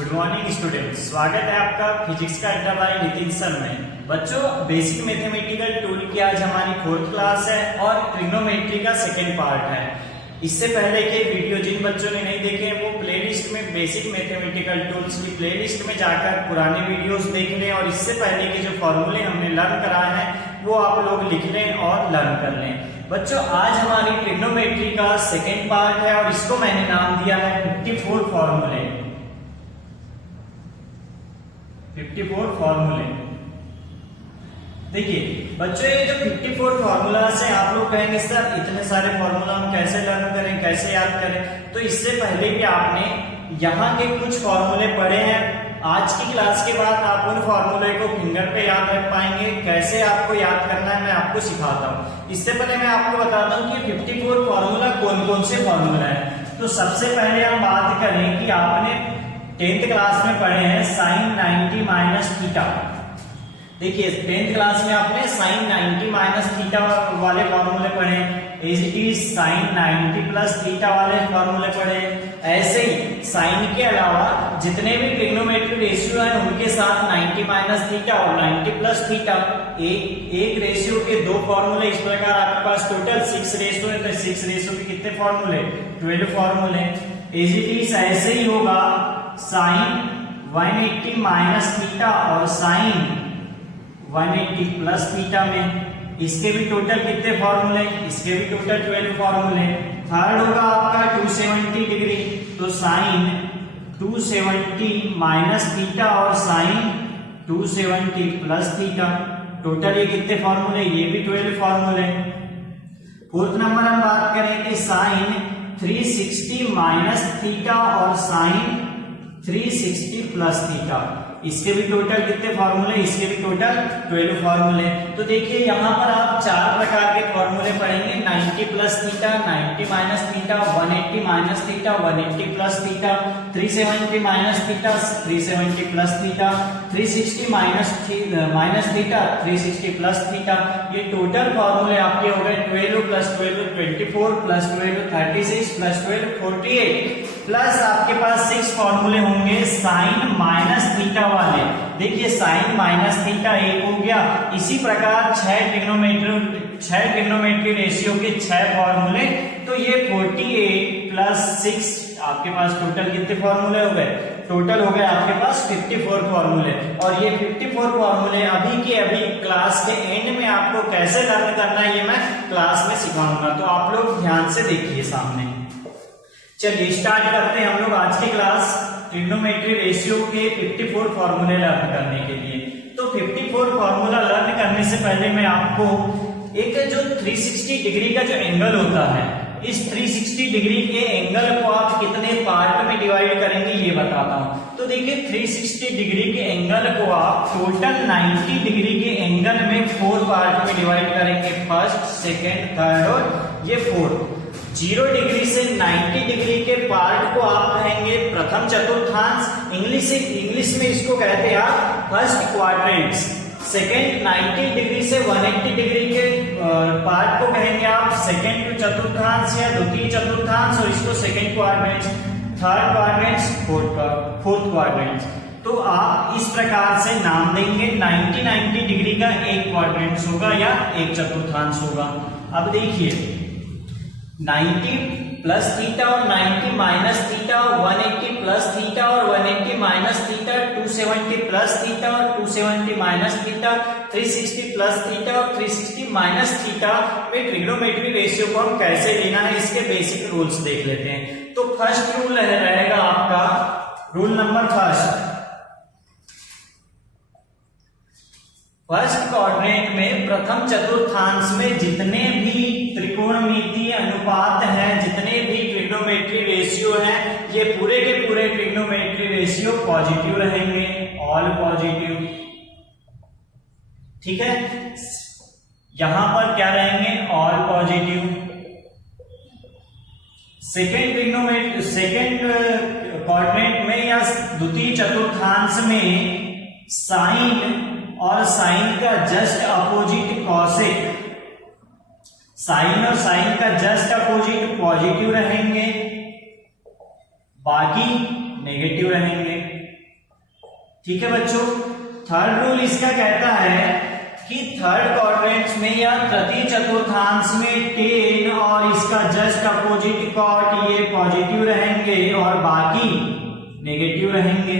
Good morning students, स्वागत है आपका फिजिक्स का अड्डा बाय नितिन सर में। बच्चों, बेसिक मैथमेटिकल टूल की आज हमारी 4th क्लास है और ट्रिग्नोमेट्री का सेकेंड पार्ट है। इससे पहले के वीडियो जिन बच्चों ने नहीं देखे हैं वो प्लेलिस्ट में बेसिक मैथमेटिकल टूल्स की प्लेलिस्ट में जाकर पुराने वीडियोस देख लें और इससे पहले के जो फॉर्मूले हमने लर्न कराए हैं वो आप लोग लिख लें और लर्न कर लें। बच्चों, आज हमारी ट्रिग्नोमेट्री का सेकेंड पार्ट है और इसको मैंने नाम दिया है 54 फॉर्मूले। 54 फॉर्मूले। देखिए बच्चों, ये जो 54 फॉर्मूला से आप लोग कहेंगे सर इतने सारे फॉर्मूला हम कैसे लर्न करें, कैसे याद करें। तो इससे पहले भी आपने यहाँ के कुछ फॉर्मूले पढ़े हैं। आज की क्लास के बाद आप उन फॉर्मूले को फिंगर पे याद रख पाएंगे। कैसे आपको याद करना है मैं आपको सिखाता हूँ। इससे पहले मैं आपको बताता हूँ कि 54 फॉर्मूला कौन कौन से फॉर्मूला है। तो सबसे पहले हम बात करें कि आपने 10th क्लास में पढ़े हैं साइन 90 माइनस थीटा। देखिए 10th क्लास में आपने साइन 90 माइनस थीटा वाले फॉर्मूले पढ़े, as it is sine 90 plus theta वाले फॉर्मूले पढ़े। ऐसे ही साइन के अलावा जितने भी ट्रिग्नोमेट्री रेशियो हैं उनके साथ 90 माइनस थीटा और 90 प्लस थीटा एक रेशियो के दो फॉर्मूले। इस प्रकार आपके पास टोटल 6 रेशियो है, तो 6 रेशियो के कितने फॉर्मूले? 12 फॉर्मूले। एज इट इज ऐसे ही होगा साइन 180 माइनस थीटा और साइन 180 प्लस थीटा में इसके भी टोटल कितने फॉर्मूले? इसके भी टोटल 12 फॉर्मूले। थर्ड होगा आपका 270 डिग्री, तो साइन 270 माइनस थीटा और साइन 270 प्लस थीटा। टोटल ये कितने फॉर्मूले? ये भी 12 फॉर्मूले। फोर्थ नंबर हम बात करें कि साइन 360 माइनस थीटा और साइन 360 प्लस थीटा। इसके भी टोटल कितने फॉर्मूले? इसके भी टोटल 12 फॉर्मूले। तो देखिए यहाँ पर आप 4 प्रकार के फॉर्मूले पढ़ेंगे, 90 plus theta, 90 minus theta, 180 minus theta, 180 plus theta, 370 minus theta, 370 plus theta, 360 minus theta, 360 plus theta. ये टोटल फॉर्मूले आपके हो गए 12 प्लस 12 24 प्लस 12 36 प्लस 12 48 प्लस आपके पास 6 फॉर्मूले होंगे साइन माइनस थीटा वाले। देखिए साइन माइनस थीटा एक हो गया। इसी प्रकार 6 ट्रिग्नोमेट्री रेशियो के 6 फॉर्मूले। तो ये 48 प्लस 6 आपके पास टोटल कितने फॉर्मूले हो गए? टोटल हो गए आपके पास 54 फॉर्मूले। और ये 54 फॉर्मूले अभी के अभी क्लास के एंड में आपको कैसे लर्न करना है ये मैं क्लास में सिखाऊंगा, तो आप लोग ध्यान से देखिए सामने। चलिए स्टार्ट करते हैं हम लोग आज की क्लास ट्रिग्नोमेट्री रेशियो के 54 फॉर्मूले लर्न करने के लिए। तो 54 फॉर्मूला लर्न करने से पहले मैं आपको एक जो 360 डिग्री का जो एंगल होता है, इस 360 डिग्री के एंगल को आप कितने पार्ट में डिवाइड करेंगे ये बताता हूं। तो देखिए 360 डिग्री के एंगल को आप टोटल 90 डिग्री के एंगल में 4 पार्ट में डिवाइड करेंगे, फर्स्ट, सेकेंड, थर्ड और ये फोर्थ। 0 डिग्री से 90 डिग्री के पार्ट को आप कहेंगे प्रथम चतुर्थांश। इंग्लिश में इसको कहते हैं आप फर्स्ट क्वाड्रेंट्स। सेकेंड 90 डिग्री से 180 डिग्री के पार्ट को कहेंगे आप सेकेंड चतुर्थांश या द्वितीय चतुर्थांश, और इसको second quadrants, third quadrants, fourth quadrants. तो आप इस प्रकार से नाम देंगे। 90 डिग्री का एक क्वाड्रेंट्स होगा या एक चतुर्थांश होगा। अब देखिए 90 प्लस थीटा और 90 माइनस थीटा, 180 प्लस थीटा और 180 माइनस थीटा, 270 प्लस थीटा और 270 माइनस थीटा, 360 प्लस थीटा और 360 माइनस थीटा में ट्रिग्नोमेट्री रेशियो को हम कैसे लेना है इसके बेसिक रूल्स देख लेते हैं। तो फर्स्ट रूल रहेगा आपका रूल नंबर फर्स्ट क्वाड्रेंट में प्रथम चतुर्थांश में जितने भी त्रिकोणमितीय अनुपात हैं, जितने भी ट्रिग्नोमेट्री रेशियो हैं, ये पूरे के पूरे ट्रिग्नोमेट्री रेशियो पॉजिटिव रहेंगे, ऑल पॉजिटिव। ठीक है, यहां पर क्या रहेंगे? All positive. सेकेंड क्वाड्रेंट में या द्वितीय चतुर्थांश में साइन और साइन का जस्ट अपोजिट कॉसेक, साइन और साइन का जस्ट अपोजिट पॉजिटिव रहेंगे, बाकी नेगेटिव रहेंगे। ठीक है बच्चों, थर्ड रूल इसका कहता है कि थर्ड क्वाड्रेंट में या तृतीय चतुर्थांश में 10 और इसका जस्ट अपोजिट कॉट ये पॉजिटिव रहेंगे और बाकी नेगेटिव रहेंगे।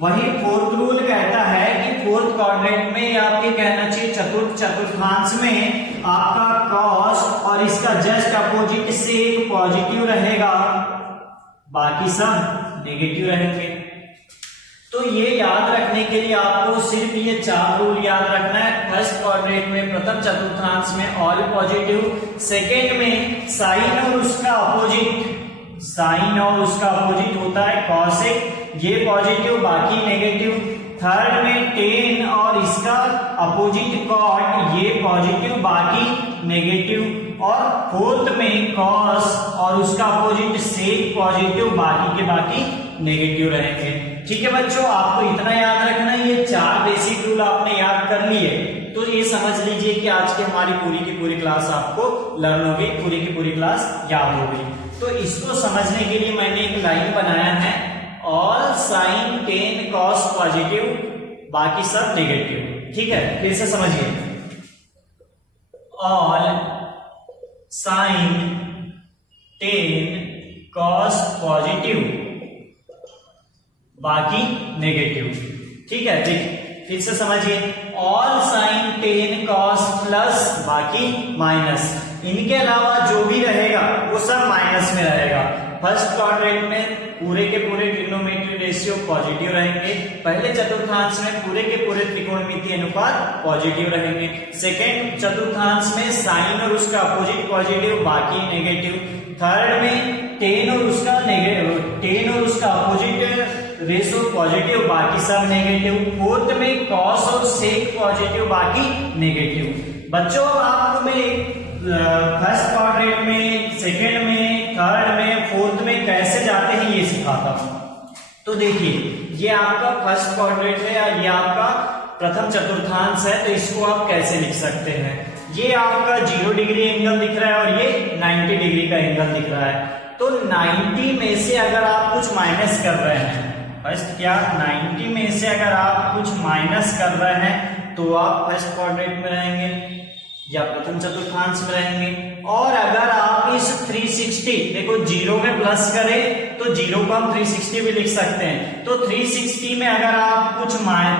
वही फोर्थ रूल कहता है कि फोर्थ क्वाड्रेंट में या आपके कहना चाहिए चतुर्थ चतुर्थांश में आपका कॉस और इसका जस्ट अपोजिट से एक पॉजिटिव रहेगा, बाकी सब नेगेटिव रहेंगे। तो ये याद रखने के लिए आपको सिर्फ ये 4 रूल याद रखना है। फर्स्ट क्वाड्रेंट में प्रथम चतुर्थांश में ऑल पॉजिटिव, सेकेंड में साइन और उसका अपोजिट, साइन और उसका अपोजिट होता है कॉसेक, ये पॉजिटिव बाकी नेगेटिव। थर्ड में 10 और इसका अपोजिट कॉट, ये पॉजिटिव बाकी नेगेटिव। और फोर्थ में कॉस और उसका अपोजिट सेक पॉजिटिव, बाकी के बाकी नेगेटिव रहेंगे। ठीक है बच्चों, आपको इतना याद रखना है, ये 4 बेसिक रूल आपने याद कर लिए तो ये समझ लीजिए कि आज की हमारी पूरी की पूरी क्लास आपको लर्न हो गई, पूरी की पूरी क्लास याद हो गई। तो इसको समझने के लिए मैंने एक लाइन बनाया है, ऑल साइन 10 कॉस पॉजिटिव, बाकी सब नेगेटिव। ठीक है, फिर से समझिए, ऑल साइन 10 कॉस पॉजिटिव, बाकी नेगेटिव। ठीक है, ठीक, फिर से समझिए, ऑल साइन 10 कॉस प्लस बाकी माइनस, इनके अलावा जो भी रहेगा वो सब माइनस में रहेगा। फर्स्ट क्वाड्रेंट में पूरे के पूरे ट्रिग्नोमेट्री रेशियो पॉजिटिव रहेंगे, पहले चतुर्थांश में पूरे के पूरे त्रिकोणमितीय अनुपात पॉजिटिव रहेंगे, सेकेंड चतुर्थांश में साइन और उसका अपोजिट पॉजिटिव, बाकी नेगेटिव। थर्ड में 10 और उसका नेगेटिव, 10 और उसका अपोजिट रेशो पॉजिटिव, बाकी सब नेगेटिव। फोर्थ में कॉस और सेक पॉजिटिव, बाकी नेगेटिव। बच्चों आपको मैं फर्स्ट क्वाड्रेंट में, सेकेंड में, थर्ड में, फोर्थ में कैसे जाते हैं ये सिखाता हूं। तो देखिए, ये आपका फर्स्ट क्वाड्रेंट है या ये आपका प्रथम चतुर्थांश है, तो इसको आप कैसे लिख सकते हैं। ये आपका 0 डिग्री एंगल दिख रहा है और ये 90 डिग्री का एंगल दिख रहा है। तो 90 में से अगर आप कुछ माइनस कर रहे हैं, फर्स्ट क्या 90 में से अगर आप कुछ माइनस कर रहे हैं तो आप फर्स्ट क्वाड्रेंट में रहेंगे या प्रथम चतुर्थांश में रहेंगे। और अगर आप इस 360 देखो 0 में प्लस करें तो 0 को हम 360 भी लिख सकते हैं, तो 360 में अगर आप कुछ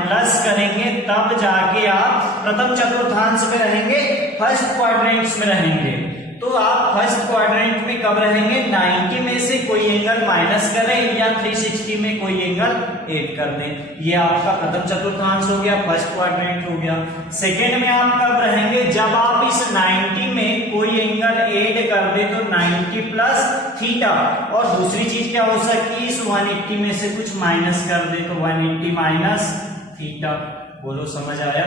प्लस करेंगे तब जाके आप प्रथम चतुर्थांश में रहेंगे, फर्स्ट क्वाड्रेंट में रहेंगे। तो आप फर्स्ट क्वाड्रेंट में कब रहेंगे, 90 में से कोई एंगल माइनस करें या 360 में कोई एंगल ऐड कर दें। ये आपका प्रथम चतुर्थांश हो गया, फर्स्ट क्वाड्रेंट हो गया। सेकेंड में आप कब रहेंगे, जब आप इस 90 में कोई एंगल ऐड कर दे तो 90 प्लस थीटा। और दूसरी चीज क्या हो सकती है, इस 180 में से कुछ माइनस कर दे तो 180 माइनस थीटा। बोलो समझ आया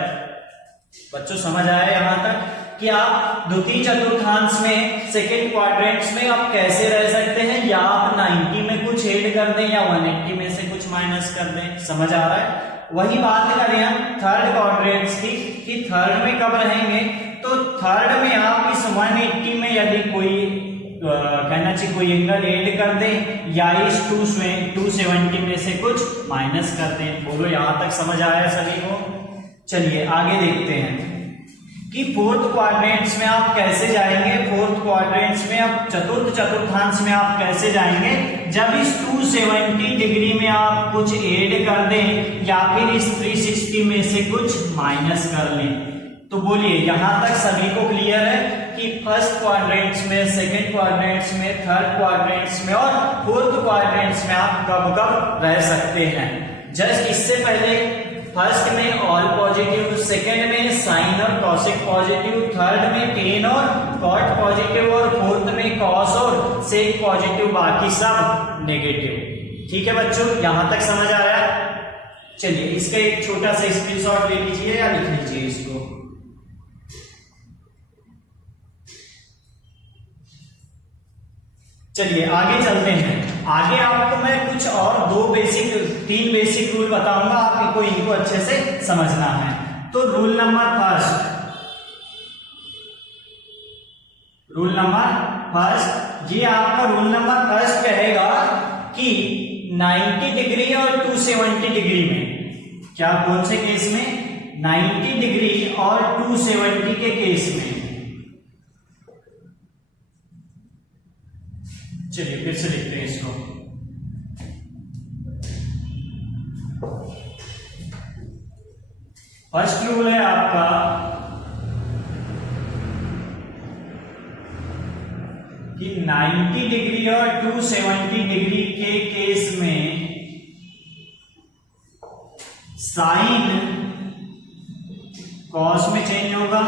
बच्चों, समझ आया यहाँ तक कि आप द्वितीय चतुर्थांश में, सेकेंड क्वाड्रेंट्स में आप कैसे रह सकते हैं, या आप 90 में कुछ ऐड कर दें या 180 में से कुछ माइनस कर दें। समझ आ रहा है। वही बात करें हम थर्ड क्वाड्रेंट्स की कि थर्ड में कब रहेंगे, तो थर्ड में आप इस 180 में यदि कोई कहना चाहिए कोई एंगल ऐड कर दें या इस 270 में से कुछ माइनस कर दें। बोलो यहां तक समझ आया सभी को। चलिए आगे देखते हैं कि फोर्थ क्वाड्रेंट्स में आप कैसे जाएंगे। फोर्थ क्वाड्रेंट्स में आप चतुर्थ चतुर्थांश में आप कैसे जाएंगे, जब इस 270 डिग्री में आप कुछ ऐड कर दें या फिर इस 360 में से कुछ माइनस कर लें। तो बोलिए यहां तक सभी को क्लियर है कि फर्स्ट क्वाड्रेंट्स में, सेकेंड क्वाड्रेंट्स में, थर्ड क्वाड्रेंट्स में और फोर्थ क्वाड्रेंट्स में आप कब कब रह सकते हैं। जस्ट इससे पहले फर्स्ट में ऑल पॉजिटिव, सेकेंड में साइन और कॉसेक पॉजिटिव, थर्ड में टेन और कॉट पॉजिटिव और फोर्थ में कॉस और सेक पॉजिटिव, बाकी सब नेगेटिव। ठीक है बच्चों, यहां तक समझ आया। चलिए इसका एक छोटा सा स्क्रीनशॉट ले लीजिए या लिख लीजिए इसको। चलिए आगे चलते हैं। आगे आपको मैं कुछ और 3 बेसिक रूल बताऊंगा, आपको इनको अच्छे से समझना है। तो रूल नंबर फर्स्ट, ये आपका रूल नंबर फर्स्ट कहेगा कि 90 डिग्री और 270 डिग्री में क्या, कौन से केस में? 90 डिग्री और 270 के केस में। चलिए फिर से लिखते हैं इसको। फर्स्ट रूल है आपका कि 90 डिग्री और 270 डिग्री के केस में साइन कॉस में चेंज होगा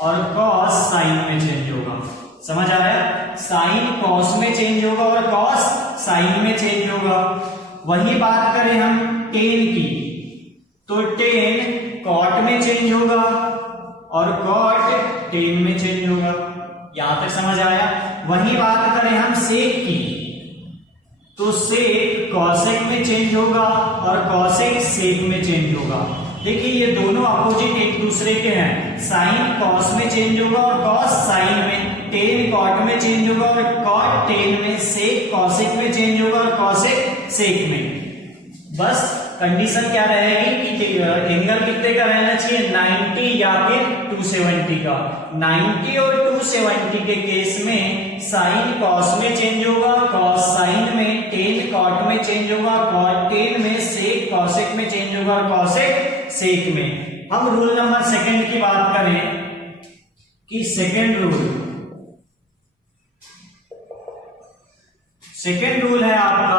और कॉस साइन में चेंज होगा। समझ आया? साइन कॉस में चेंज होगा और कॉस साइन में चेंज होगा। वही बात करें हम टेन की, तो टेन कॉट में चेंज होगा और कॉट टेन में चेंज होगा। यहां तक समझ आया? वही बात करें हम सेक की, तो सेक कॉसेक में चेंज होगा और कॉसेक सेक में चेंज होगा। देखिए ये दोनों अपोजिट एक दूसरे के हैं। साइन कॉस में चेंज होगा और कॉस साइन में, टेन कॉट में चेंज होगा और कॉट टेन में, सेक कॉसेक में चेंज होगा और कॉसेक सेक में। बस कंडीशन क्या रहेगी कि एंगल कितने का रहना चाहिए? 90 या फिर 270 का। 90 और 270 के केस में साइन कॉस में चेंज होगा, कॉस साइन में, टेन कॉट में चेंज होगा, कॉट टेन में, सेक कॉसेक में चेंज होगा और कॉसेक सेक में। हम रूल नंबर सेकंड की बात करें कि सेकंड रूल है आपका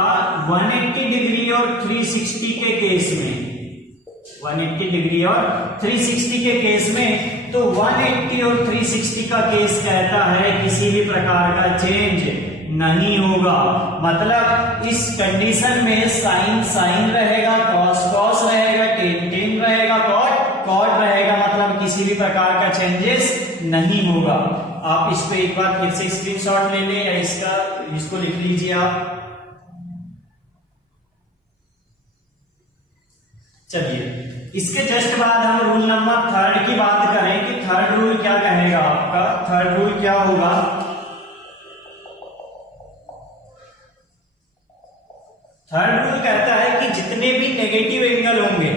180 डिग्री और 360 के केस में। 180 डिग्री और 360 के केस में, तो 180 और 360 का केस कहता है किसी भी प्रकार का चेंज नहीं होगा। मतलब इस कंडीशन में साइन साइन रहेगा, कॉस कॉस रहेगा, टेन टेन रहेगा, कॉट कॉट रहेगा। मतलब किसी भी प्रकार का चेंजेस नहीं होगा। आप इस पे एक बार फिर से स्क्रीनशॉट ले लें या इसको लिख लीजिए आप। चलिए इसके जस्ट बाद हम रूल नंबर थर्ड की बात करें कि थर्ड रूल क्या कहेगा आपका। थर्ड रूल क्या होगा? थर्ड रूल कहता है कि जितने भी नेगेटिव एंगल होंगे,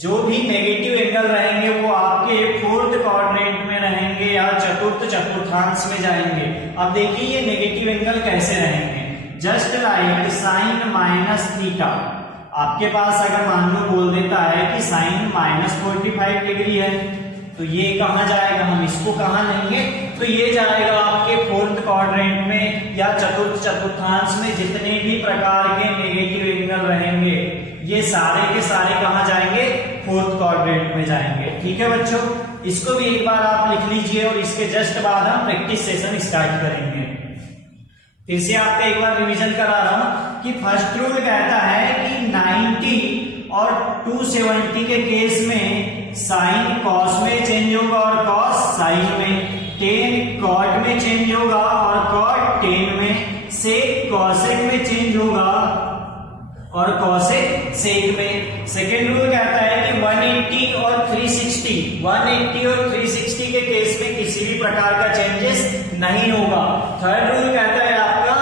जो भी नेगेटिव एंगल रहेंगे वो आपके फोर्थ क्वाड्रेंट में रहेंगे या चतुर्थ चतुर्थांश में जाएंगे। अब देखिए ये नेगेटिव एंगल कैसे रहेंगे। Just like sine minus theta. आपके पास अगर मान लो बोल देता है कि साइन -45 डिग्री है, तो ये कहां जाएगा? हम इसको कहां लेंगे? तो ये जाएगा आपके फोर्थ क्वाड्रेंट में या चतुर्थ चतुर्थांश में। जितने भी प्रकार के नेगेटिव एंगल रहेंगे ये सारे के सारे कहां जाएंगे? फोर्थ क्वाड्रेंट में जाएंगे। ठीक है बच्चों, इसको भी एक बार आप लिख लीजिए और इसके जस्ट बाद हम प्रैक्टिस सेशन स्टार्ट करेंगे। फिर से आपका एक बार रिवीजन करा रहा हूं कि फर्स्ट रूल कहता है कि 90 और 270 के केस में साइन कॉस में चेंज होगा और कॉस साइन में, टेन कॉट में चेंज होगा और कॉट टेन में, सेक कॉसेक में चेंज होगा और कॉसेक सेक में। सेकेंड रूल कहता है कि 180 और 360 के केस में किसी भी प्रकार का चेंजेस नहीं होगा। थर्ड रूल कहता है आपका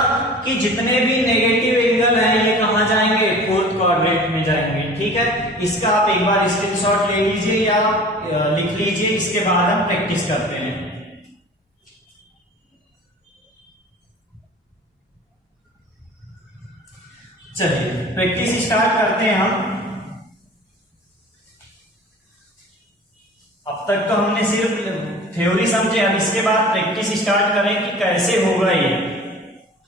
कि जितने भी नेगेटिव एंगल हैं ये कहां जाएंगे? फोर्थ क्वाड्रेंट में जाएंगे। ठीक है, इसका आप एक बार स्क्रीनशॉट ले लीजिए या लिख लीजिए, इसके बाद हम प्रैक्टिस करते हैं। चलिए प्रैक्टिस स्टार्ट करते हैं हम। अब तक तो हमने सिर्फ थ्योरी समझे, अब इसके बाद प्रैक्टिस स्टार्ट करें कि कैसे होगा ये।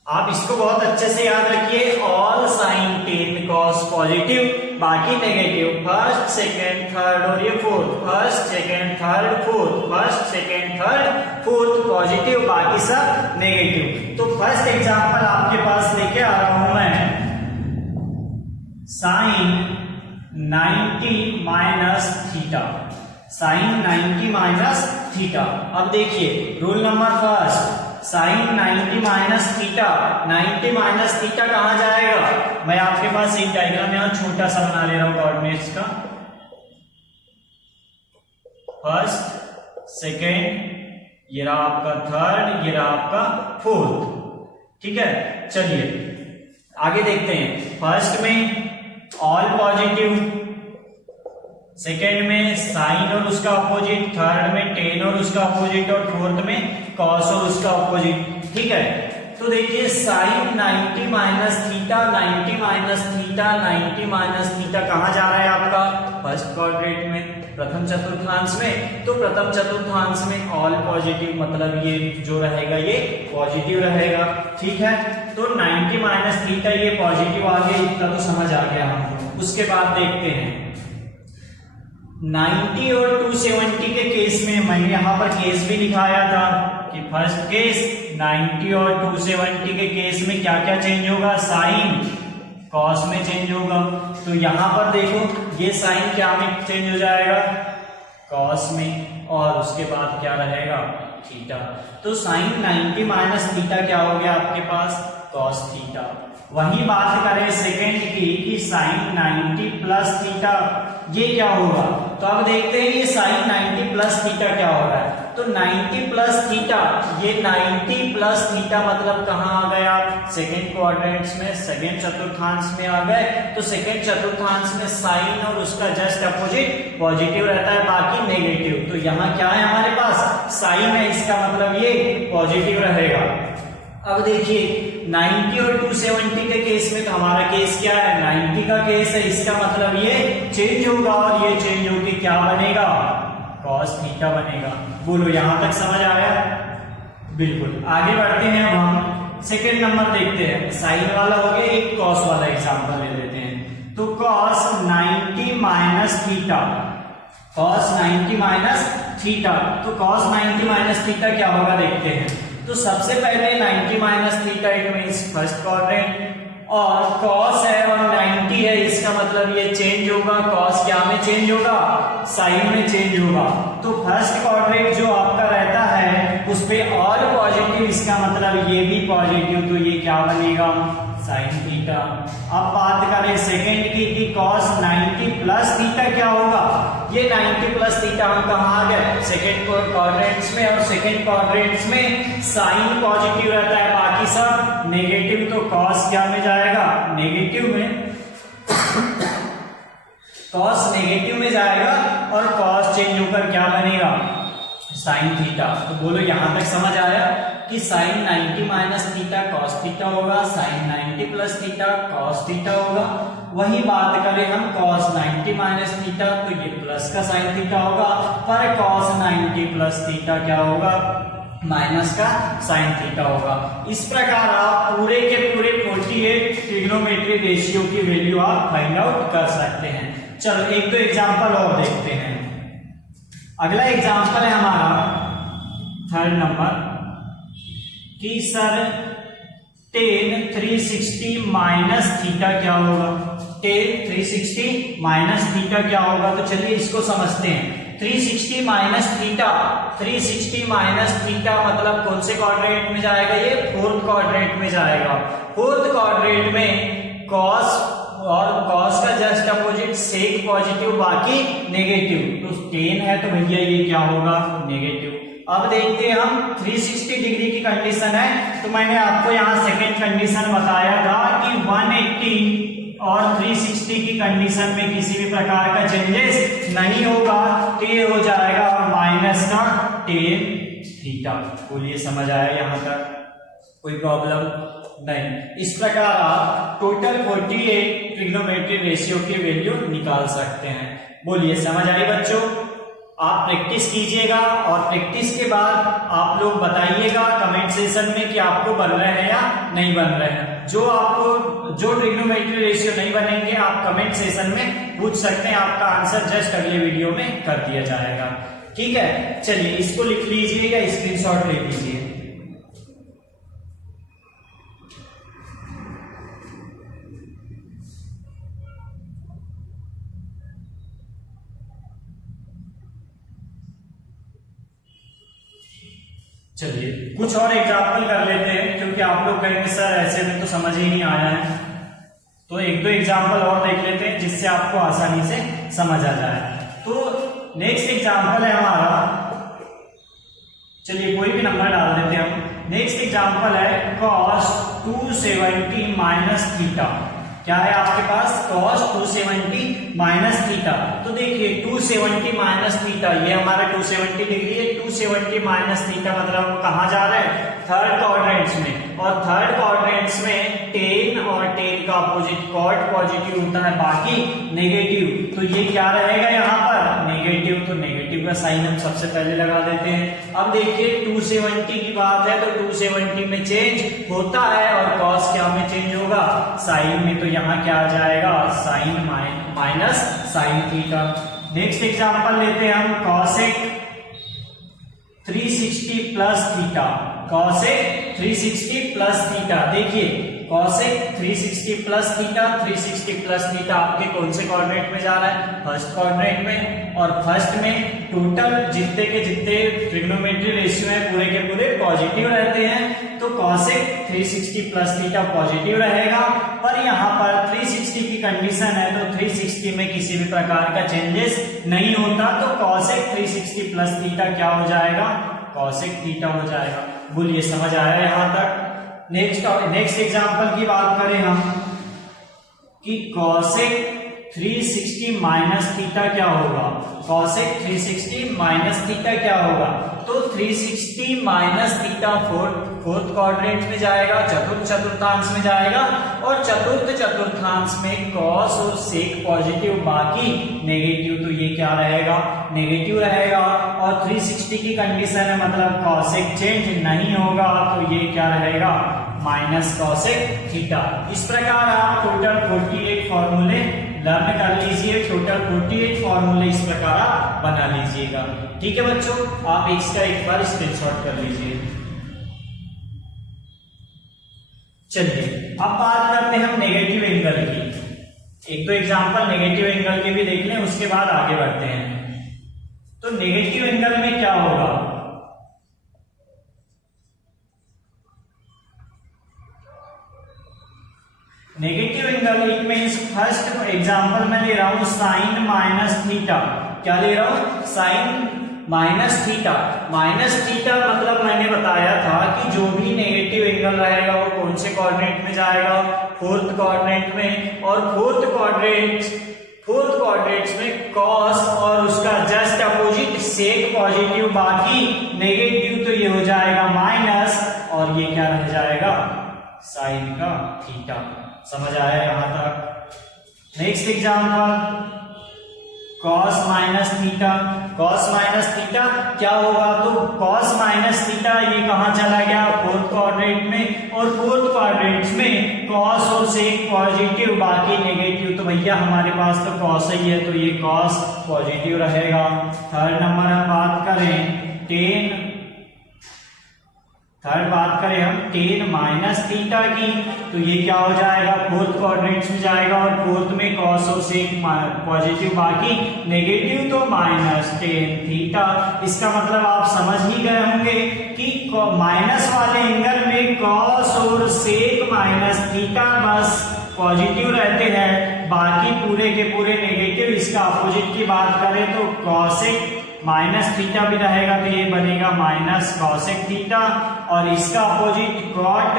आप इसको बहुत अच्छे से याद रखिए। All sine tan cos positive, बाकी नेगेटिव, फर्स्ट सेकेंड थर्ड और ये fourth, first second third fourth, first second third fourth positive, बाकी सब नेगेटिव। तो फर्स्ट एग्जांपल आपके पास लेके आ रहा हूं मैं, sine 90 minus theta. Sine 90 minus theta. अब देखिए rule number first, sine 90 minus theta. 90 minus theta कहां जाएगा? मैं आपके पास एक डायग्राम यहां छोटा सा बना ले रहा हूं कोऑर्डिनेट्स का। फर्स्ट सेकेंड, ये रहा आपका थर्ड, ये रहा आपका फोर्थ। ठीक है, चलिए आगे देखते हैं। फर्स्ट में ऑल पॉजिटिव, सेकेंड में साइन और उसका अपोजिट, थर्ड में टेन और उसका अपोजिट, और फोर्थ में कॉस और उसका अपोजिट। ठीक है, तो देखिए sine 90 minus theta, 90 minus theta, 90 minus theta कहाँ जा रहा है आपका? फर्स्ट क्वाड्रेंट में, प्रथम चतुर्थांश में। तो प्रथम चतुर्थांश में ऑल पॉजिटिव, मतलब ये जो रहेगा ये पॉजिटिव रहेगा। ठीक है, तो 90 माइनस थीटा ये पॉजिटिव आ गया, इतना तो समझ आ गया हमको। उसके बाद देखते हैं 90 और 270 के केस में, मैंने यहाँ पर केस भी दिखाया था कि फर्स्ट केस 90 और 270 के केस में क्या क्या चेंज होगा? साइन कॉस में चेंज होगा। तो यहाँ पर देखो ये साइन क्या में चेंज हो जाएगा? कॉस में, और उसके बाद क्या रहेगा? थीटा। तो साइन 90 माइनस थीटा क्या हो गया आपके पास? Cos theta. वही बात करें सेकेंड की कि साइन 90 प्लस थीटा ये क्या होगा? तो अब देखते हैं ये साइन 90 प्लस थीटा क्या हो रहा है। तो 90 प्लस थीटा, ये 90 प्लस थीटा मतलब कहाँ आ गए आप? सेकेंड क्वाड्रेंट्स में, सेकेंड चतुर्थांश में आ गए। तो सेकेंड चतुर्थांश में साइन और उसका जस्ट अपोजिट पॉजिटिव रहता है, बाकी नेगेटिव। तो यहाँ क्या है हमारे पास? साइन है, इसका मतलब ये पॉजिटिव रहेगा। अब देखिए 90 और 270 के केस में, तो हमारा केस क्या है? 90 का केस है, इसका मतलब ये चेंज होगा, और ये चेंज होके क्या बनेगा? कॉस थीटा बनेगा। बोलो यहां तक समझ आया? बिल्कुल। आगे बढ़ते हैं, अब हम सेकेंड नंबर देखते हैं। साइन वाला हो गया, एक कॉस वाला एग्जांपल ले लेते हैं। तो cos 90 minus theta, cos 90 minus theta. तो कॉस 90 माइनस थीटा क्या होगा देखते हैं। तो सबसे पहले 90 minus theta it means first quadrant, और कॉस है और 90 है, इसका मतलब ये चेंज होगा। कॉस क्या में चेंज होगा? साइन में चेंज होगा। तो फर्स्ट क्वाड्रेंट जो आपका रहता है उस पे ऑल पॉजिटिव, इसका मतलब ये भी पॉजिटिव, तो ये क्या बनेगा? Sine theta. अब बात करें सेकेंड की कि कॉस 90 प्लस थीटा क्या होगा? ये 90 प्लस थीटा हम कहाँ आ गए? सेकेंड क्वाड्रेंट्स में, और सेकेंड क्वाड्रेंट्स में साइन पॉजिटिव रहता है, बाकी सब नेगेटिव। तो कॉस क्या में जाएगा? नेगेटिव में। कॉस नेगेटिव में जाएगा, और कॉस चेंज होकर क्या बनेगा? Sine theta. तो बोलो यहां तक समझ आया कि sine 90 minus theta cos theta होगा, sine 90 plus theta cos theta होगा। वही बात करें हम कॉस 90 माइनस थीटा, तो ये प्लस का साइन थीटा होगा, पर कॉस 90 प्लस थीटा क्या होगा? माइनस का साइन थीटा होगा। इस प्रकार आप पूरे के पूरे 48 ट्रिग्नोमेट्री रेशियो की वैल्यू आप फाइंड आउट कर सकते हैं। चलो एक दो एग्जांपल और देखते हैं। अगला एग्जांपल है हमारा थर्ड नंबर कि सर टेन 360 माइनस थीटा क्या होगा? टेन 360 माइनस थीटा क्या होगा? तो चलिए इसको समझते हैं। 360 माइनस थीटा, 360 माइनस थीटा मतलब कौन से क्वाड्रेंट में जाएगा? ये फोर्थ क्वाड्रेंट में जाएगा। फोर्थ क्वाड्रेंट में कॉस और कॉस का जस्ट अपोजिट सेक पॉजिटिव, बाकी नेगेटिव। तो 10 है तो भैया ये क्या होगा? नेगेटिव। अब देखते हैं हम 360 डिग्री की कंडीशन है, तो मैंने आपको यहाँ सेकेंड कंडीशन बताया था कि 180 और 360 की कंडीशन में किसी भी प्रकार का चेंजेस नहीं होगा, तो ये हो जाएगा और माइनस का 10 थीटा। बोलिए समझ आया यहाँ तक? कोई प्रॉब्लम नहीं। इस प्रकार आप टोटल 48 ट्रिग्नोमेट्री रेशियो की वैल्यू निकाल सकते हैं। बोलिए समझ आई बच्चों? आप प्रैक्टिस कीजिएगा, और प्रैक्टिस के बाद आप लोग बताइएगा कमेंट सेशन में कि आपको बन रहे हैं या नहीं बन रहे हैं। जो ट्रिग्नोमेट्री रेशियो नहीं बनेंगे आप कमेंट सेशन में पूछ सकते हैं, आपका आंसर जस्ट अगले वीडियो में कर दिया जाएगा। ठीक है, चलिए इसको लिख लीजिए या स्क्रीनशॉट ले लीजिए। चलिए कुछ और एग्जाम्पल कर लेते हैं, क्योंकि आप लोग कहेंगे सर ऐसे में तो समझ ही नहीं आया है। तो एक दो एग्जाम्पल और देख लेते हैं जिससे आपको आसानी से समझ आ जाए। तो नेक्स्ट एग्जाम्पल है हमारा, चलिए कोई भी नंबर डाल देते हैं हम। नेक्स्ट एग्जाम्पल है cos 270 माइनस थीटा। क्या है आपके पास cos 270 माइनस थीटा। तो देखिए 270 माइनस थीटा, ये हमारा 270 डिग्री है, 270 माइनस थीटा मतलब कहाँ जा रहे हैं, थर्ड क्वाड्रेंट्स में, और थर्ड क्वाड्रेंट्स में टेन और टेन का अपोजिट कॉट पॉजिटिव होता है, बाकी नेगेटिव। तो ये क्या रहेगा यहाँ पर नेगेटिव, तो नेगेटिव का साइन हम सबसे पहले लगा देते हैं। अब देखिए 270 की बात है तो 270 में चेंज होता है और कॉस क्या में चेंज होगा, साइन में। तो यहाँ क्या आ जाएगा, sine minus sine theta. Next example लेते हैं हम, cosec 360 plus theta, cosec 360 plus theta. देखिए cosec 360 plus theta, 360 plus theta आपके कौन से क्वाड्रेंट में जा रहा है, फर्स्ट क्वाड्रेंट में, और फर्स्ट में टोटल जितने के जितने ट्रिग्नोमेट्री रेशियो है पूरे के पूरे पॉजिटिव रहते हैं। तो कॉसेक 360 प्लस थीटा पॉजिटिव रहेगा, पर यहाँ पर 360 की कंडीशन है तो 360 में किसी भी प्रकार का चेंजेस नहीं होता, तो कॉसेक 360 प्लस थीटा क्या हो जाएगा, कॉसेक थीटा हो जाएगा। बोलिए समझ आया यहाँ तक। नेक्स्ट एग्जांपल की बात करें हम कि कॉसेक 360 माइनस थीटा क्या होगा, कॉसेक 360 माइनस थीटा क्या होगा, तो 360 माइनस थीटा फोर्थ क्वाड्रेंट में जाएगा, चतुर्थ चतुर्थांश में जाएगा, और चतुर्थ चतुर्थांश में कॉस और सेक पॉजिटिव बाकी नेगेटिव। तो ये क्या रहेगा, नेगेटिव रहेगा, और 360 की कंडीशन है मतलब कॉसेक चेंज नहीं होगा, तो ये क्या रहेगा, माइनस कॉसेक थीटा। इस प्रकार आप टोटल 48 फॉर्मूले लर्न कर लीजिए, टोटल 48 फॉर्मूले इस प्रकार आप बना लीजिएगा। ठीक है बच्चों, आप इसका एक बार स्क्रीनशॉट कर लीजिए। चलिए अब बात करते हैं हम नेगेटिव एंगल की। एक तो एग्जांपल नेगेटिव एंगल के भी देख लें, उसके बाद आगे बढ़ते हैं। तो नेगेटिव एंगल में क्या होगा, negative angle it means first example में ले रहा हूं साइन माइनस थीटा, क्या ले रहा हूं, sine minus theta. Minus theta मतलब मैंने बताया था कि जो भी नेगेटिव एंगल रहेगा वो कौन से क्वाड्रेंट में जाएगा, फोर्थ क्वाड्रेंट में, और फोर्थ क्वाड्रेंट में कॉस और उसका जस्ट अपोजिट सेक पॉजिटिव बाकी नेगेटिव, तो ये हो जाएगा माइनस, और ये क्या रह जाएगा, साइन का थीटा। समझ आया यहां तक। Next example cos minus theta, cos minus theta क्या होगा, तो कॉस माइनस थीटा ये कहां चला गया, फोर्थ क्वाड्रेंट में, और फोर्थ क्वाड्रेंट में कॉस और सेक पॉजिटिव बाकी नेगेटिव, तो भैया हमारे पास तो कॉस ही है तो ये कॉस पॉजिटिव रहेगा। थर्ड नंबर हम बात करें बात करें हम टेन माइनस थीटा की, तो ये क्या हो जाएगा, फोर्थ क्वाड्रेंट में जाएगा, और फोर्थ में कॉस और सेक पॉजिटिव बाकी नेगेटिव, तो माइनस टेन थीटा। इसका मतलब आप समझ ही गए होंगे कि माइनस वाले एंगल में कॉस और सेक माइनस थीटा बस पॉजिटिव रहते हैं, बाकी पूरे के पूरे नेगेटिव। इसका अपोजिट की बात करें तो कॉसेक माइनस थीटा भी रहेगा, तो ये बनेगा माइनस कॉसेक थीटा, और इसका अपोजिट कॉट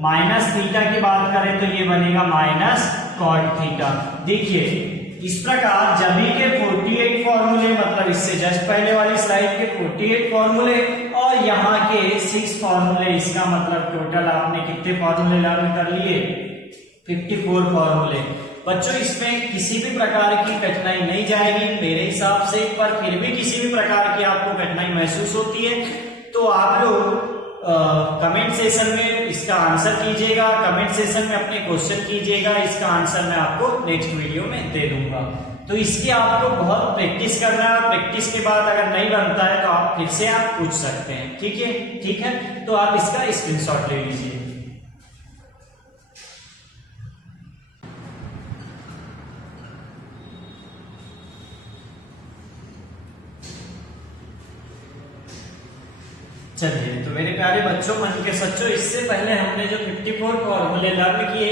माइनस थीटा की बात करें तो ये बनेगा माइनस कॉट थीटा। देखिए इस प्रकार जभी के 48 फॉर्मूले, मतलब इससे जस्ट पहले वाली स्लाइड के 48 फॉर्मूले और यहाँ के 6 फॉर्मूले, इसका मतलब टोटल आपने कितने फॉर्मूले लर्न कर लिए, 54 फॉर्मूले। बच्चों इसमें किसी भी प्रकार की कठिनाई नहीं जाएगी मेरे हिसाब से, पर फिर भी किसी भी प्रकार की आपको कठिनाई महसूस होती है तो आप लोग कमेंट सेशन में इसका आंसर कीजिएगा, कमेंट सेशन में अपने क्वेश्चन कीजिएगा, इसका आंसर मैं आपको नेक्स्ट वीडियो में दे दूंगा। तो इसकी आपको बहुत प्रैक्टिस करना है, प्रैक्टिस के बाद अगर नहीं बनता है तो आप फिर से आप पूछ सकते हैं। ठीक है, ठीक है, तो आप इसका स्क्रीनशॉट ले लीजिए। चलिए तो मेरे प्यारे बच्चों, मन के सच्चों, इससे पहले हमने जो 54 फॉर्मूले लर्न किए,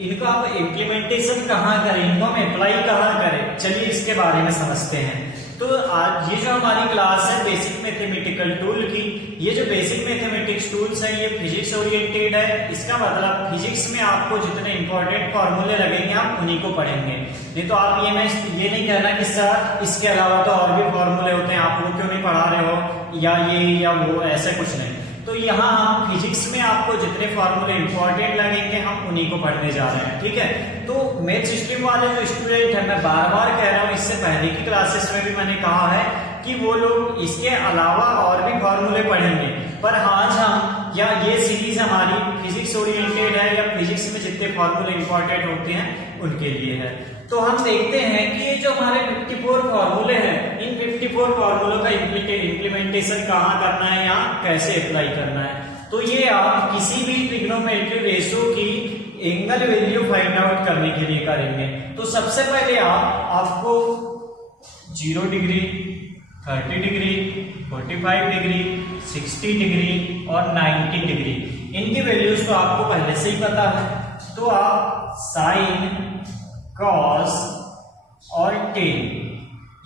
इनको आप इम्प्लीमेंटेशन कहाँ करें, इनको हम अप्लाई कहाँ करें, चलिए इसके बारे में समझते हैं। तो आज ये जो हमारी क्लास है बेसिक मैथमेटिकल टूल की, ये जो बेसिक मैथमेटिक्स टूल्स है ये फिजिक्स ओरिएंटेड है। इसका मतलब फिजिक्स में आपको जितने इंपॉर्टेंट फॉर्मूले लगेंगे आप उन्हीं को पढ़ेंगे। नहीं तो आप ये नहीं कहना कि सर इसके अलावा तो और भी फॉर्मूले होते हैं, आप वो क्यों नहीं पढ़ा रहे हो, या ये या वो, ऐसे कुछ नहीं। तो यहाँ हम फिजिक्स में आपको जितने फॉर्मूले इंपॉर्टेंट लगेंगे हम उन्हीं को पढ़ने जा रहे हैं, ठीक है। तो मैथ्स स्ट्रीम वाले जो स्टूडेंट है, मैं बार बार कह रहा हूँ, इससे पहले की क्लासेस में भी मैंने कहा है कि वो लोग इसके अलावा और भी फॉर्मूले पढ़ेंगे, पर आज हम या ये सीरीज हमारी फिजिक्स ओरिएंटेड है या फिजिक्स में जितने फॉर्मूले इंपॉर्टेंट होते हैं उनके लिए है। तो हम देखते हैं कि ये जो हमारे 54 फॉर्मूले हैं, इन 54 फॉर्मूलों का इम्प्लीमेंटेशन कहाँ करना है या कैसे अप्लाई करना है। तो ये आप किसी भी ट्रिग्नोमेट्री रेशो की एंगल वैल्यू फाइंड आउट करने के लिए करेंगे। तो सबसे पहले आपको 0 डिग्री, 30 डिग्री, 45 डिग्री, 60 डिग्री और 90 डिग्री, इनकी वैल्यूज तो आपको पहले से ही पता है। तो आप साइन, कॉस और टेन,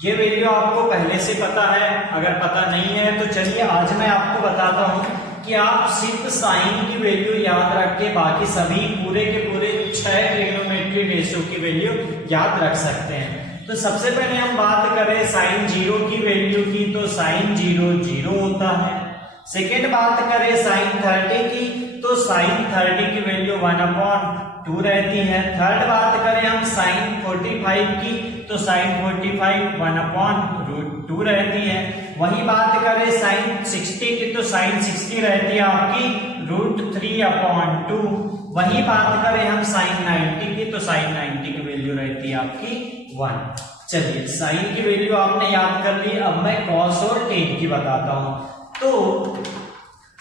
ये वैल्यू आपको पहले से पता है। अगर पता नहीं है तो चलिए आज मैं आपको बताता हूं कि आप सिर्फ साइन की वैल्यू याद रख के बाकी सभी पूरे के पूरे 6 ट्रिग्नोमेट्री रेशियो की वैल्यू याद रख सकते हैं। तो सबसे पहले हम बात करें साइन 0 की वैल्यू की, तो साइन 0 0 होता है। सेकेंड बात करें साइन 30 की, तो साइन 30 की वैल्यू 1/2 रहती है। थर्ड बात करें हम साइन 45 की, तो साइन 45 1/√2 रहती है। वही बात करें साइन 60 की, तो साइन 60 रहती है आपकी √3/2। वही बात करें हम साइन 90 की, तो साइन 90 की वैल्यू रहती है आपकी 1। चलिए साइन की वैल्यू आपने याद कर ली, अब मैं कॉस और टेन की बताता हूं। तो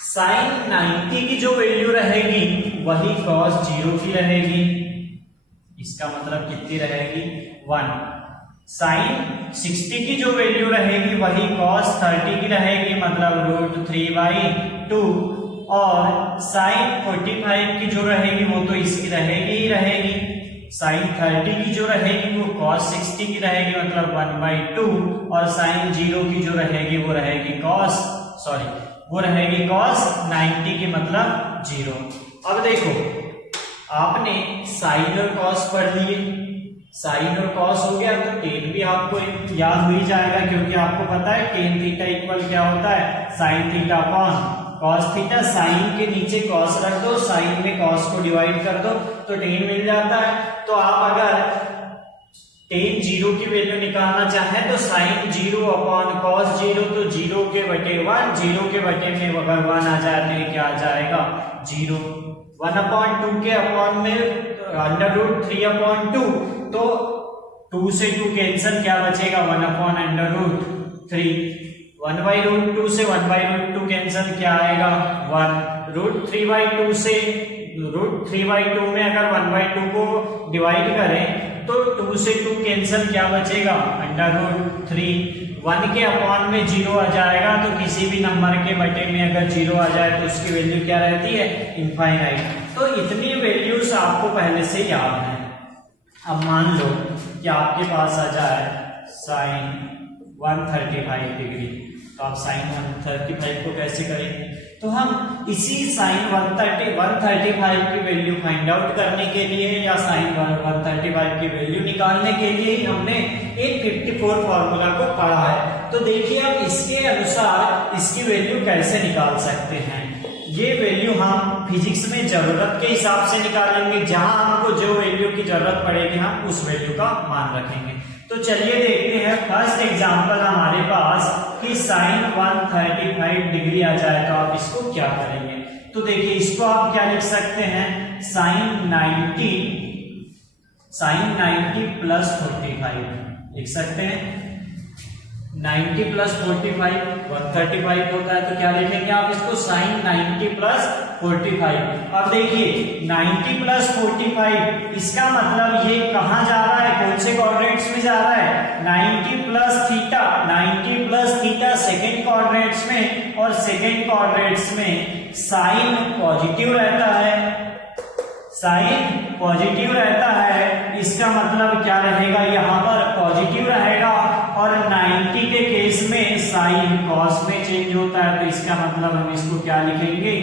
साइन 90 की जो वैल्यू रहेगी वही कॉस 0 की रहेगी, इसका मतलब कितनी रहेगी 1। साइन 60 की जो वैल्यू रहेगी वही कॉस 30 की रहेगी, मतलब √3/2। और साइन 45 की जो रहेगी वो तो इसकी रहेगी ही रहेगी। साइन 30 की जो रहेगी वो cos 60 की रहेगी, मतलब 1/2। और साइन 0 की जो रहेगी वो रहेगी cos 90 की, मतलब 0। अब देखो आपने साइन और cos पढ़ लिए, साइन और cos हो गया, तो टेन भी आपको याद हो ही जाएगा, क्योंकि आपको पता है टेन थीटा इक्वल क्या होता है, sine theta upon cos theta. Sine के नीचे कॉस रख दो, साइन में कॉस को डिवाइड कर दो तो टेन मिल जाता है। तो आप अगर टेन 0 की वैल्यू निकालना चाहें तो साइन 0 अपॉन कॉस 0, तो 0 के बटे 1, 0 के बटे में अगर 1 आ जाए तो ये क्या आ जाएगा 0। 1/2 के अपॉन में √3/2, तो 2 से 2 कैंसिल, क्या बचेगा 1/√3। 1/√2 से 1/√2 कैंसिल, क्या आएगा 1। √3/2 से √3/2 में अगर 1/2 को डिवाइड करें तो 2 से 2 कैंसिल, क्या बचेगा √3। 1 के अपॉन में 0 आ जाएगा, तो किसी भी नंबर के बटे में अगर 0 आ जाए तो उसकी वैल्यू क्या रहती है इनफाइनाइट। तो इतनी वैल्यूज आपको पहले से याद है। अब मान लो कि आपके पास आ जाए साइन 135 डिग्री, तो आप साइन 135 को कैसे करेंगे, तो हम इसी साइन 135 की वैल्यू फाइंड आउट करने के लिए या साइन 135 की वैल्यू निकालने के लिए ही हमने एक 54 फॉर्मूला को पढ़ा है। तो देखिए अब इसके अनुसार इसकी वैल्यू कैसे निकाल सकते हैं। ये वैल्यू हम फिजिक्स में जरूरत के हिसाब से निकालेंगे, जहां हमको जो वैल्यू की जरूरत पड़ेगी हम उस वैल्यू का मान रखेंगे। तो चलिए देखते हैं फर्स्ट एग्जांपल हमारे पास कि साइन 135 डिग्री आ जाए तो आप इसको क्या करेंगे। तो देखिए इसको आप क्या लिख सकते हैं, साइन 90 प्लस 45 लिख सकते हैं। 90 प्लस 45 135 होता है, तो क्या लिखेंगे आप इसको साइन 90 प्लस 45। अब देखिए 90 प्लस 45, इसका मतलब ये कहां जा रहा है, कौन से कोऑर्डिनेट्स में जा रहा है, 90 प्लस थीटा सेकेंड कोऑर्डिनेट्स में, और सेकेंड कोऑर्डिनेट्स में साइन पॉजिटिव रहता है, इसका मतलब क्या रहेगा, यहां पर पॉजिटिव रहेगा। और 90 साइन कॉस में चेंज होता है, तो इसका मतलब हम इसको क्या लिखेंगे,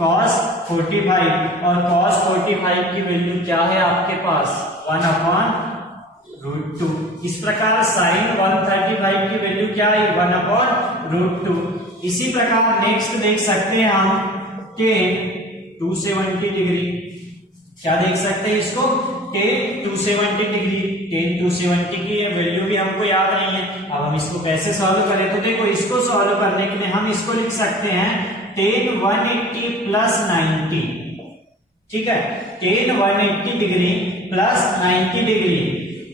cos 45, और cos 45 की वैल्यू क्या है आपके पास 1/√2। इस प्रकार sin 135 की वैल्यू क्या है 1/√2। इसी प्रकार नेक्स्ट देख सकते हैं हम tan 270 डिग्री, क्या देख सकते हैं इसको, tan 270 डिग्री। tan 270 की वैल्यू भी हमको याद नहीं है, अब हम इसको कैसे सॉल्व करें, तो देखो इसको सॉल्व करने के लिए हम इसको लिख सकते हैं tan 180 प्लस 90, ठीक है, tan 180 degree plus 90 degree,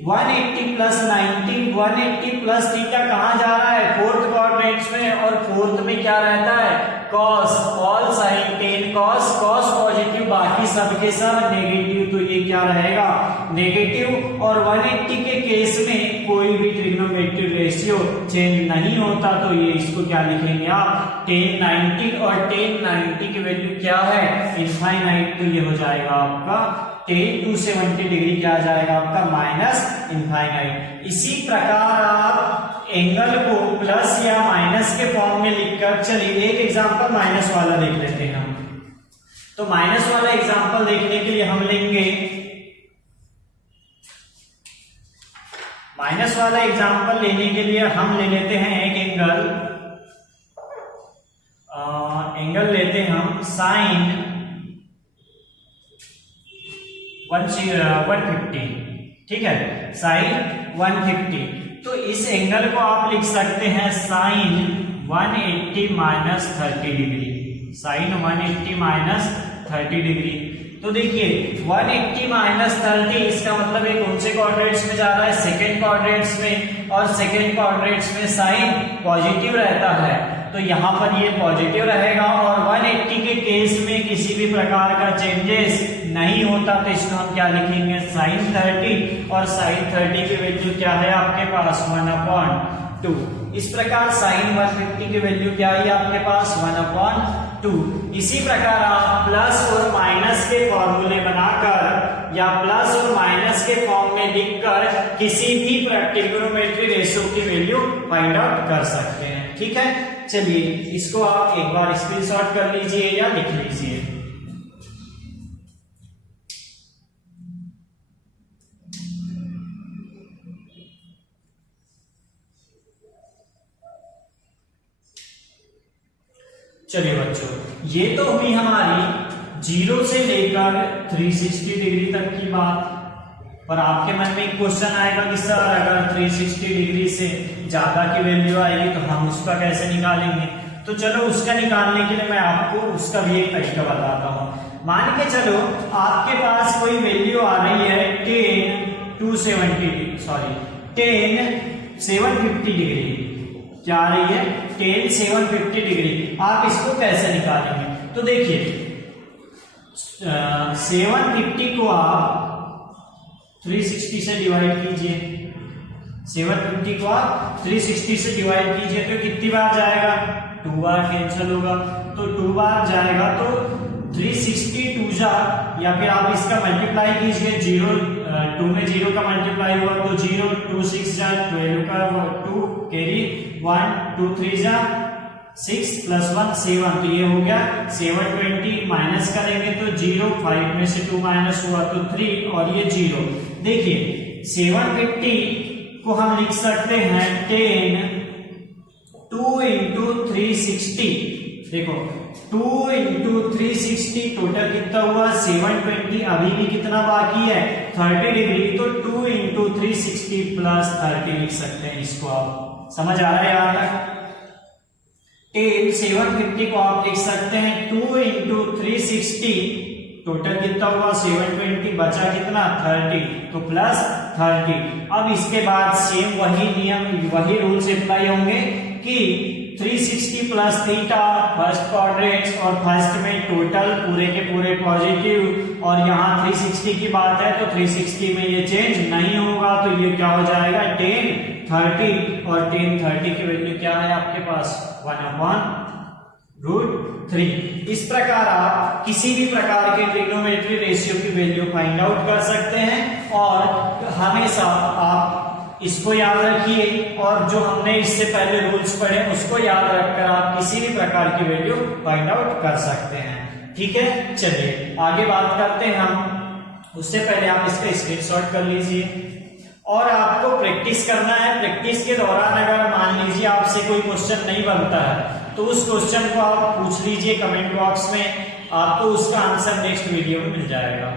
180 plus 90, 180 plus theta कहां जा रहा है, फोर्थ क्वाड्रेंट में, और फोर्थ में क्या रहता है cos, all sine tan cos, cos positive, बाकी सब के सब नेगेटिव, तो ये क्या रहेगा नेगेटिव। और 180 के केस में कोई भी ट्रिग्नोमेट्रिक रेशियो चेंज नहीं होता, तो ये इसको क्या लिखेंगे आप tan 90, और tan 90 की वैल्यू क्या है इनफाइनाइट, तो ये हो जाएगा आपका tan 270 डिग्री क्या आ जाएगा आपका माइनस इनफाइनाइट। इसी प्रकार आप एंगल को प्लस या माइनस के फॉर्म में लिखकर, चलिए एक एग्जांपल माइनस वाला देख लेते हैं हम। तो माइनस वाला एग्जांपल देखने के लिए हम लेंगे, माइनस वाला एग्जांपल लेने के लिए हम ले लेते हैं एक एंगल लेते हैं हम साइन 150, ठीक है, साइन 150। तो इस एंगल को आप लिख सकते हैं sine 180 minus 30 degree, sine 180 minus 30 degree. तो देखिए 180 माइनस 30, इसका मतलब ये कौन से क्वाड्रेंट्स में जा रहा है, सेकेंड क्वाड्रेंट्स में, और सेकेंड क्वाड्रेंट्स में साइन पॉजिटिव रहता है, तो यहाँ पर ये पॉजिटिव रहेगा, और 180 के केस में किसी भी प्रकार का चेंजेस नहीं होता, तो इसको हम क्या लिखेंगे साइन 30, और साइन 30 की वैल्यू क्या है आपके पास 1/2। इस प्रकार साइन 150 की वैल्यू क्या है आपके पास 1/2। इसी प्रकार आप प्लस और माइनस के फॉर्मूले बनाकर या प्लस और माइनस के फॉर्म में लिखकर किसी भी ट्रिग्नोमेट्रिक रेशियो की वैल्यू फाइंड आउट कर सकते हैं, ठीक है। चलिए इसको आप एक बार स्क्रीनशॉट कर लीजिए या लिख लीजिए। चलिए बच्चों, ये तो हुई हमारी 0 से लेकर 360 डिग्री तक की बात। पर आपके मन में एक क्वेश्चन आएगा कि सर अगर 360 डिग्री से ज्यादा की वैल्यू आएगी तो हम उसका कैसे निकालेंगे। तो चलो उसका निकालने के लिए मैं आपको उसका भी एक तरीका बताता हूं। मान के चलो आपके पास कोई वैल्यू आ रही है 750 डिग्री, क्या आ रही है 750 डिग्री। आप इसको कैसे निकालेंगे, तो देखिए 750 को आप 360 से डिवाइड कीजिए, 750 को आप 360 से डिवाइड कीजिए तो कितनी बार जाएगा, 2 बार कैंसिल होगा, तो 2 बार जाएगा तो 360 2 जा, या फिर आप इसका मल्टीप्लाई कीजिए, 2 में 0 का मल्टीप्लाई हुआ तो 0, 2 6 जा, 12 का 2 कैरी 1, 2 3 जा 6 प्लस 1 7, तो ये हो गया 720, माइनस करेंगे तो 0, 5 में से 2 माइनस हुआ तो 3 और ये 0। देखिए 750 को हम लिख सकते हैं 2 इंटू 360, देखो 2 इंटू 360 टोटल कितना हुआ 720, अभी भी कितना बाकी है 30 डिग्री, तो 2 इंटू 360 प्लस 30 लिख सकते हैं। इसको आप समझ आ रहा है यहाँ तक। 750 को आप लिख सकते हैं 2 इंटू 360, टोटल कितना हुआ 720, बचा कितना 30, तो प्लस 30। अब इसके बाद सेम वही नियम वही रूल्स अप्लाई होंगे कि 360 प्लस थीटा फर्स्ट क्वाड्रेंट और फर्स्ट में टोटल पूरे के पूरे पॉजिटिव, और यहाँ 360 की बात है तो 360 में ये चेंज नहीं होगा, तो ये क्या हो जाएगा 1030, और 1030 की वैल्यू क्या है आपके पास 1/√3। इस प्रकार आप किसी भी प्रकार के ट्रिग्नोमेट्री रेशियो की वैल्यू फाइंड आउट कर सकते हैं, और हमेशा आप इसको याद रखिए, और जो हमने इससे पहले रूल्स पढ़े उसको याद रखकर आप किसी भी प्रकार की वैल्यू फाइंड आउट कर सकते हैं। ठीक है, चलिए आगे बात करते हैं हम। उससे पहले आप इसका स्क्रीनशॉट कर लीजिए और आपको प्रैक्टिस करना है। प्रैक्टिस के दौरान अगर मान लीजिए आपसे कोई क्वेश्चन नहीं बनता है तो उस क्वेश्चन को आप पूछ लीजिए कमेंट बॉक्स में, आपको उसका आंसर नेक्स्ट वीडियो में मिल जाएगा।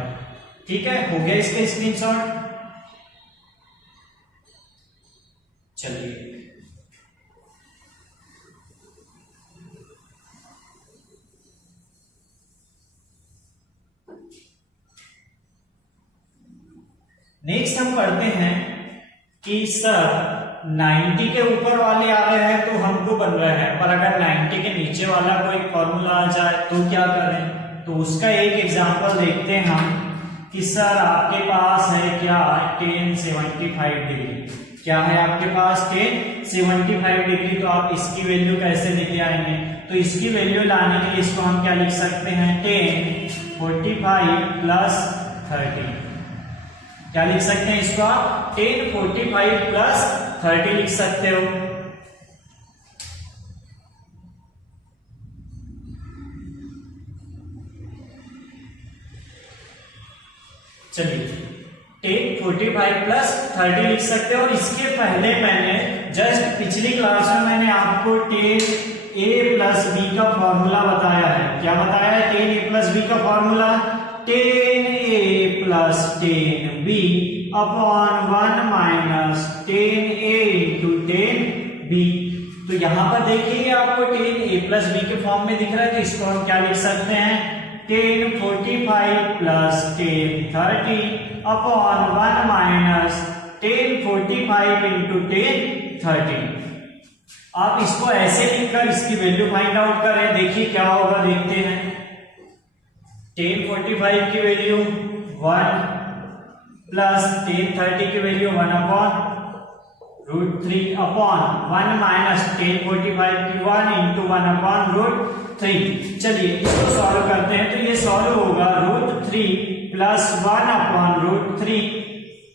ठीक है, हो गया इसका स्क्रीनशॉट। चलिए नेक्स्ट हम पढ़ते हैं कि सर 90 के ऊपर वाले आ रहे हैं तो हमको बन रहा है, पर अगर 90 के नीचे वाला कोई फॉर्मूला आ जाए तो क्या करें। तो उसका एक एग्जांपल देखते हैं हम कि सर आपके पास है क्या tan 75 डिग्री। क्या है आपके पास tan 75 डिग्री, तो आप इसकी वैल्यू कैसे लेके आएंगे। तो इसकी वैल्यू लाने के लिए इसको हम क्या लिख सकते हैं, tan 45 प्लस 30। क्या लिख सकते हैं इसको आप, tan 45 प्लस 30 लिख सकते हो। चलिए tan 45 प्लस 30 लिख सकते हो। और इसके पहले मैंने जस्ट पिछली क्लास में मैंने आपको tan a प्लस b का फॉर्मूला बताया है। क्या बताया है, tan a प्लस b का formula, tan a plus tan b upon 1 minus tan a into tan b। तो यहां पर देखिए आपको tan a प्लस b के फॉर्म में दिख रहा है, तो इसको हम क्या लिख सकते हैं, tan 45 plus tan 30 upon 1 minus tan 45 into tan 30। आप इसको ऐसे लिखकर इसकी वैल्यू फाइंड आउट करें, देखिए क्या होगा, देखते हैं। tan 45 की वैल्यू 1 प्लस tan 30 की value 1 upon √3 upon 1 minus tan 45 की 1 इंटू 1 अपॉन √3। चलिए इसको सॉल्व करते हैं, तो ये सॉल्व होगा √3 प्लस 1 अपॉन √3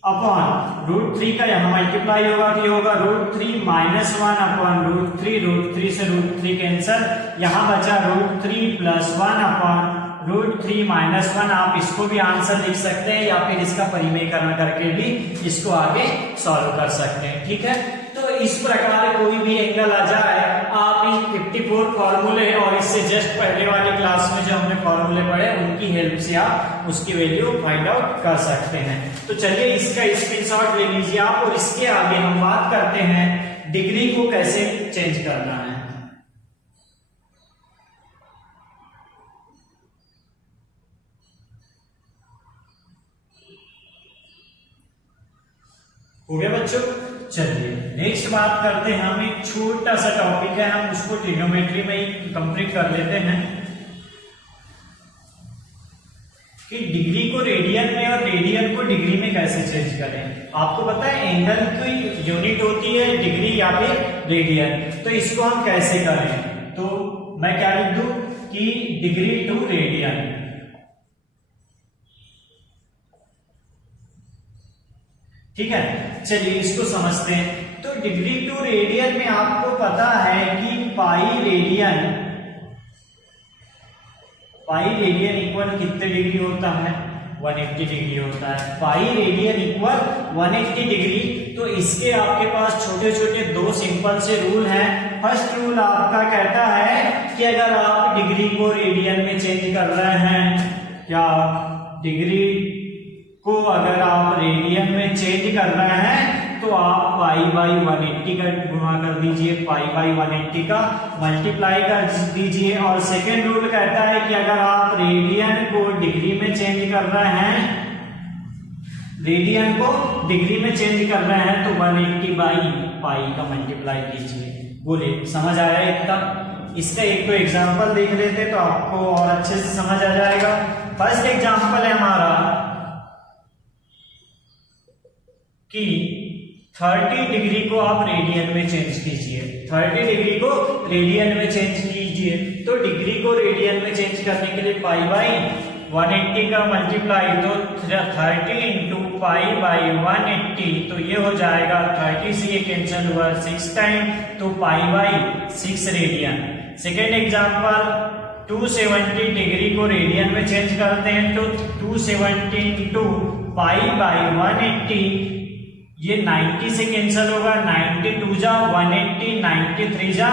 अपॉन √3 का यहाँ मल्टीप्लाई होगा तो ये होगा √3 माइनस 1 अपॉन √3 से √3 कैंसल, यहाँ बचा √3 प्लस 1 अपॉन √3 माइनस 1। आप इसको भी आंसर लिख सकते हैं या फिर इसका परिमेयकरण करके भी इसको आगे सॉल्व कर सकते हैं। ठीक है, तो इस प्रकार कोई भी एंगल आ जाए, आप इन 54 फॉर्मूले और इससे जस्ट पहले वाली क्लास में जो हमने फॉर्मूले पढ़े उनकी हेल्प से आप उसकी वैल्यू फाइंड आउट कर सकते हैं। तो चलिए इसका स्क्रीनशॉट ले लीजिए आप, और इसके आगे हम बात करते हैं डिग्री को कैसे चेंज करना है। हो गया बच्चों। चलिए नेक्स्ट बात करते हैं हम, एक छोटा सा टॉपिक है, हम उसको ट्रिग्नोमेट्री में ही कंप्लीट कर लेते हैं कि डिग्री को रेडियन में और रेडियन को डिग्री में कैसे चेंज करें। आपको पता है एंगल की यूनिट होती है डिग्री या फिर रेडियन, तो इसको हम कैसे करें। तो मैं क्या लिख दूं कि डिग्री टू रेडियन। ठीक है, चलिए इसको समझते हैं। तो डिग्री टू रेडियन में आपको पता है कि पाई रेडियन इक्वल कितने डिग्री होता है, 180 डिग्री होता है। Pi radian equal 180 degree. तो इसके आपके पास छोटे छोटे दो सिंपल से रूल हैं। फर्स्ट रूल आपका कहता है कि अगर आप डिग्री को रेडियन में चेंज कर रहे हैं, क्या डिग्री को अगर आप रेडियन में चेंज कर रहे हैं तो आप पाई बाई 180 का गुणा कर दीजिए, पाई बाई 180 का मल्टीप्लाई कर दीजिए। और सेकेंड रूल कहता है कि अगर आप रेडियन को डिग्री में चेंज कर रहे हैं, रेडियन को डिग्री में चेंज कर रहे हैं तो 180 बाई पाई का मल्टीप्लाई कीजिए। बोलिए समझ आया इतना। इसका एक तो एग्जाम्पल देख लेते तो आपको और अच्छे से समझ आ जाएगा। फर्स्ट एग्जाम्पल है हमारा कि 30 डिग्री को आप रेडियन में चेंज कीजिए, 30 डिग्री को रेडियन में चेंज कीजिए। तो डिग्री को रेडियन में चेंज करने के लिए पाई बाई 180 का मल्टीप्लाई, तो 30 इंटू पाई बाई 180, तो ये हो जाएगा 30 से ये कैंसिल हुआ 6 टाइम, तो pi by 6 radian. Second example 270 degree को रेडियन में चेंज करते हैं, तो 270 इंटू पाई बाई 180, ये 90 से कैंसिल होगा, 92 जा 180, 93 जा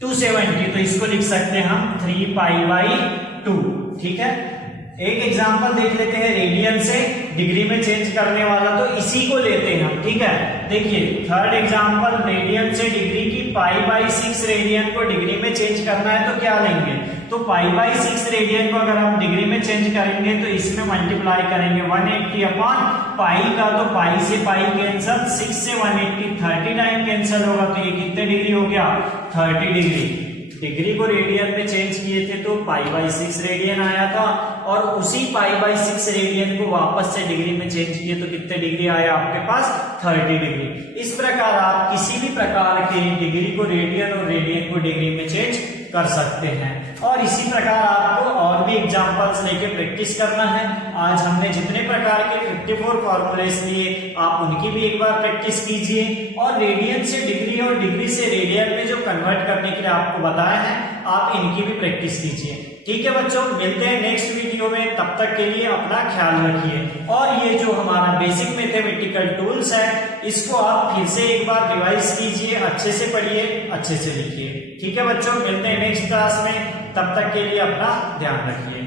270, तो इसको लिख सकते हैं हम 3 पाई बाई 2। ठीक है, एक एग्जांपल देख लेते हैं रेडियन से डिग्री में चेंज करने वाला, तो इसी को लेते हैं हम। ठीक है, देखिए थर्ड एग्जांपल, रेडियन से डिग्री की पाई बाई 6 रेडियन को डिग्री में चेंज करना है, तो क्या लेंगे, तो पाई बाई 6 रेडियन को अगर हम डिग्री में चेंज करेंगे तो इसमें मल्टीप्लाई करेंगे 180 अपॉन पाई का, तो पाई से पाई कैंसिल, 6 से 180 39 कैंसिल होगा, तो ये कितने डिग्री हो गया, 30 डिग्री। डिग्री को रेडियन में चेंज किए थे तो पाई बाई 6 रेडियन आया था, और उसी पाई बाई 6 रेडियन को वापस से डिग्री में चेंज किए तो कितने डिग्री आया आपके पास, 30 डिग्री। इस प्रकार आप किसी भी प्रकार के डिग्री को रेडियन और रेडियन को डिग्री में चेंज कर सकते हैं, और इसी प्रकार आपको और भी एग्जांपल्स लेके प्रैक्टिस करना है। आज हमने जितने प्रकार के 54 फॉर्मूलेस लिए, आप उनकी भी एक बार प्रैक्टिस कीजिए, और रेडियन से डिग्री और डिग्री से रेडियन में जो कन्वर्ट करने के लिए आपको बताया है, आप इनकी भी प्रैक्टिस कीजिए। ठीक है बच्चों, मिलते हैं नेक्स्ट वीडियो में, तब तक के लिए अपना ख्याल रखिए। और ये जो हमारा बेसिक मैथमेटिकल टूल्स है, इसको आप फिर से एक बार रिवाइज कीजिए, अच्छे से पढ़िए, अच्छे से लिखिए। ठीक है बच्चों, मिलते हैं नेक्स्ट क्लास में, तब तक के लिए अपना ध्यान रखिए।